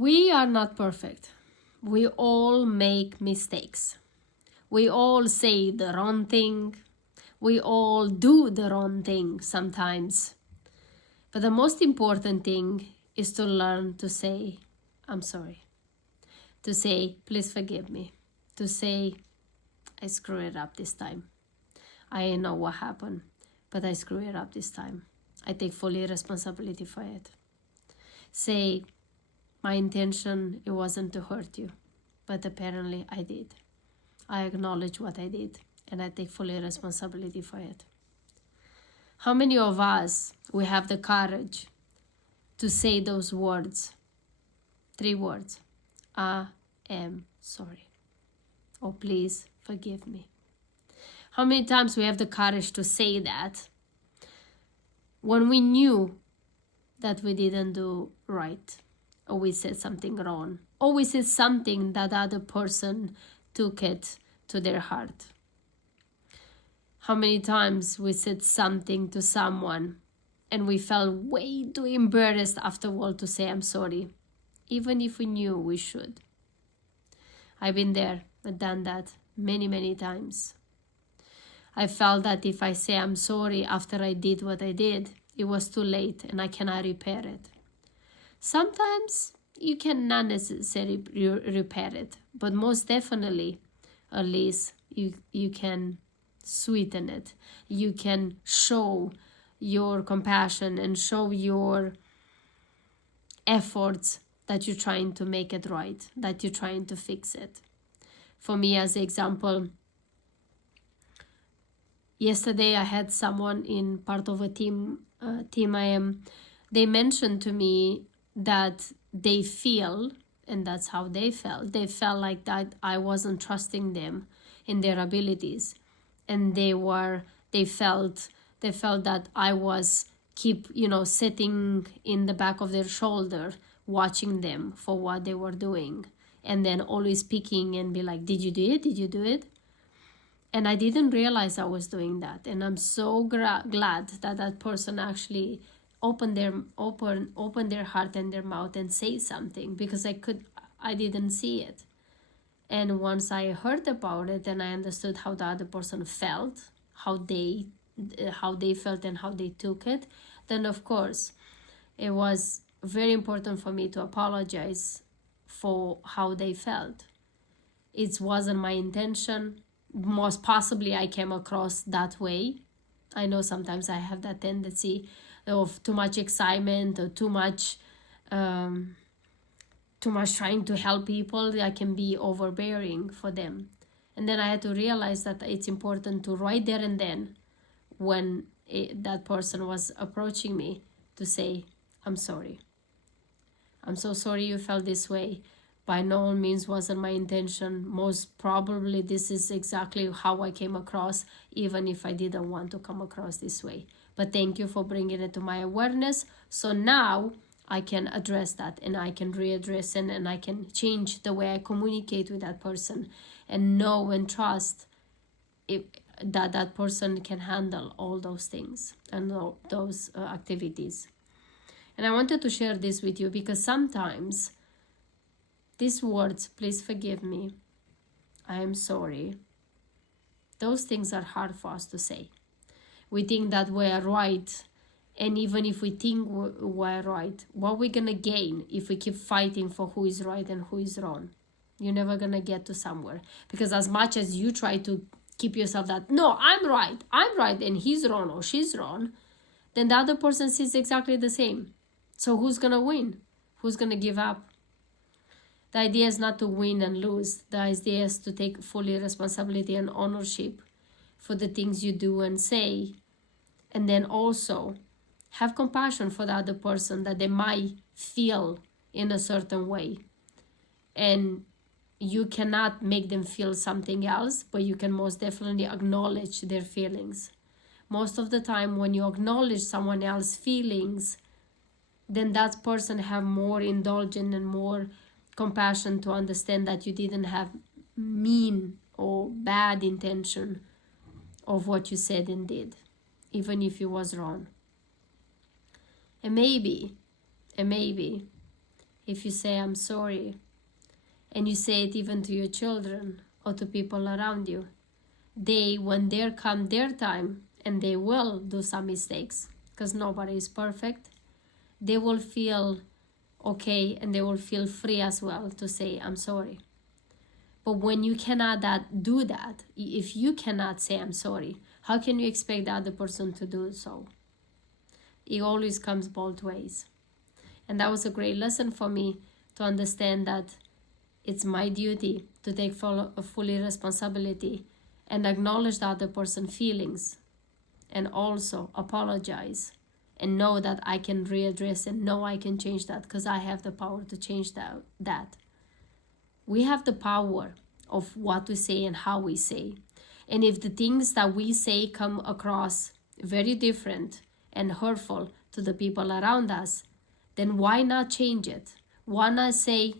We are not perfect. We all make mistakes. We all say the wrong thing. We all do the wrong thing sometimes. But the most important thing is to learn to say, I'm sorry. To say, please forgive me. To say, I screwed it up this time. I know what happened, but I screwed it up this time. I take fully responsibility for it. Say, my intention, it wasn't to hurt you, but apparently I did. I acknowledge what I did, and I take fully responsibility for it. How many of us, we have the courage to say those words? 3 words. I am sorry. Or please forgive me. How many times we have the courage to say that when we knew that we didn't do right, or we said something wrong, or we said something that the other person took it to their heart? How many times we said something to someone and we felt way too embarrassed afterward to say I'm sorry, even if we knew we should? I've been there, I've done that many, many times. I felt that if I say I'm sorry after I did what I did, it was too late and I cannot repair it. Sometimes you cannot necessarily repair it, but most definitely, at least you can sweeten it. You can show your compassion and show your efforts that you're trying to make it right, that you're trying to fix it. For me, as an example, yesterday I had someone in part of a team I am. They mentioned to me that they feel, and that's how they felt like that I wasn't trusting them in their abilities, and they felt that I was sitting in the back of their shoulder watching them for what they were doing, and then always speaking and be like, did you do it? And I didn't realize I was doing that. And I'm so glad that that person actually opened their heart and their mouth and say something, because I didn't see it. And once I heard about it and I understood how the other person felt, how they felt and how they took it, then of course it was very important for me to apologize for how they felt. It wasn't my intention. Most possibly I came across that way. I know sometimes I have that tendency of too much excitement or too much trying to help people. I can be overbearing for them. And then I had to realize that it's important to right there and then, when that person was approaching me, to say, I'm sorry. I'm so sorry you felt this way. By no means wasn't my intention. Most probably this is exactly how I came across, even if I didn't want to come across this way. But thank you for bringing it to my awareness. So now I can address that, and I can readdress it, and I can change the way I communicate with that person, and know and trust that person can handle all those things and all those activities. And I wanted to share this with you because sometimes these words, please forgive me, I am sorry, those things are hard for us to say. We think that we are right, and even if we think we're right, what we're going to gain if we keep fighting for who is right and who is wrong? You're never going to get to somewhere, because as much as you try to keep yourself that, no, I'm right, and he's wrong or she's wrong, then the other person sees exactly the same. So who's going to win? Who's going to give up? The idea is not to win and lose. The idea is to take fully responsibility and ownership for the things you do and say. And then also have compassion for the other person, that they might feel in a certain way. And you cannot make them feel something else, but you can most definitely acknowledge their feelings. Most of the time when you acknowledge someone else's feelings, then that person have more indulgence and more compassion to understand that you didn't have mean or bad intention of what you said and did, even if you was wrong. And maybe if you say I'm sorry, and you say it even to your children or to people around you, they, when there come their time, and they will do some mistakes, because nobody is perfect, they will feel okay, and they will feel free as well to say I'm sorry. But when you cannot do that, if you cannot say I'm sorry, how can you expect the other person to do so? It always comes both ways. And that was a great lesson for me, to understand that it's my duty to take fully responsibility and acknowledge the other person's feelings, and also apologize, and know that I can readdress and know I can change that, because I have the power to change that. We have the power of what we say and how we say. And if the things that we say come across very different and hurtful to the people around us, then why not change it? Why not say,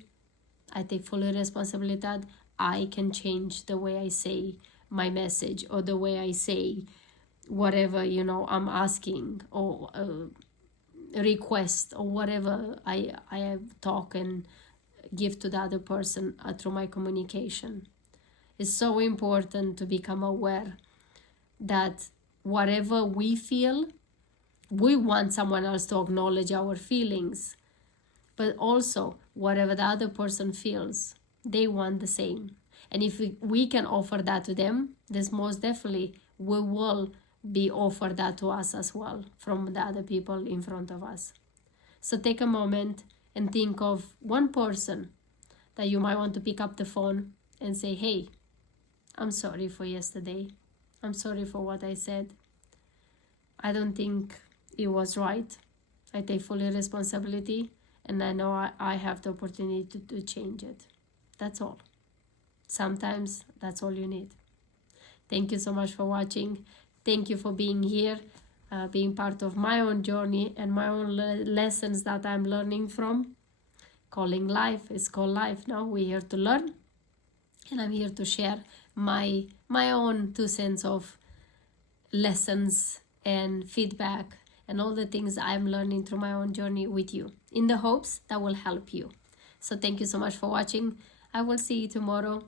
I take full responsibility that I can change the way I say my message, or the way I say whatever, you know, I'm asking, or request, or whatever I talk and give to the other person through my communication. It's so important to become aware that whatever we feel, we want someone else to acknowledge our feelings, but also whatever the other person feels, they want the same. And if we can offer that to them, then most definitely we will be offered that to us as well from the other people in front of us. So take a moment and think of one person that you might want to pick up the phone and say, hey, I'm sorry for yesterday. I'm sorry for what I said. I don't think it was right. I take full responsibility, and I know I have the opportunity to change it. That's all. Sometimes that's all you need. Thank you so much for watching. Thank you for being here, being part of my own journey and my own lessons that I'm learning from. Calling life is called life now. We're here to learn, and I'm here to share my own 2 cents of lessons and feedback and all the things I'm learning through my own journey with you, in the hopes that will help you. So thank you so much for watching. I will see you tomorrow.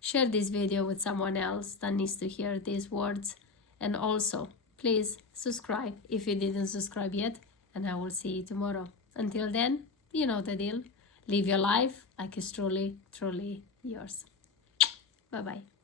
Share this video with someone else that needs to hear these words. And also, please subscribe if you didn't subscribe yet. And I will see you tomorrow. Until then, you know the deal. Live your life like it's truly, truly yours. Bye-bye.